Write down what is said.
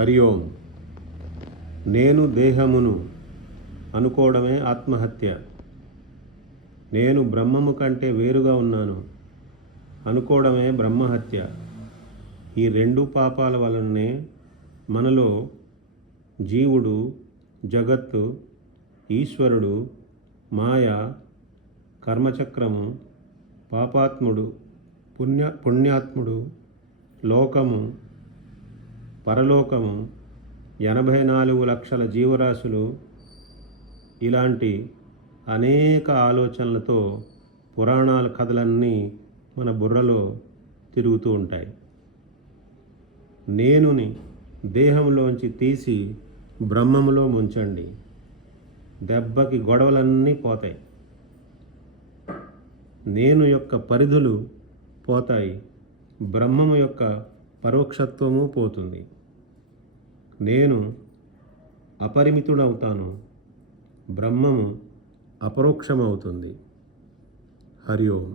హరి ఓం. నేను దేహమును అనుకోవడమే ఆత్మహత్య. నేను బ్రహ్మము కంటే వేరుగా ఉన్నాను అనుకోవడమే బ్రహ్మహత్య. ఈ రెండు పాపాల వలననే మనలో జీవుడు, జగత్తు, ఈశ్వరుడు, మాయ, కర్మచక్రము, పాపాత్ముడు, పుణ్యాత్ముడు, లోకము, పరలోకము, 84 లక్షల జీవరాశులు ఇలాంటి అనేక ఆలోచనలతో పురాణాల కథలన్నీ మన బుర్రలో తిరుగుతూ ఉంటాయి. నేనుని దేహంలోంచి తీసి బ్రహ్మములో ముంచండి, దెబ్బకి గొడవలన్నీ పోతాయి. నేను యొక్క పరిధులు పోతాయి, బ్రహ్మము యొక్క పరోక్షత్వము పోతుంది. నేను అపరిమితుడవుతాను, బ్రహ్మము అపరోక్షమవుతుంది. హరి ఓం.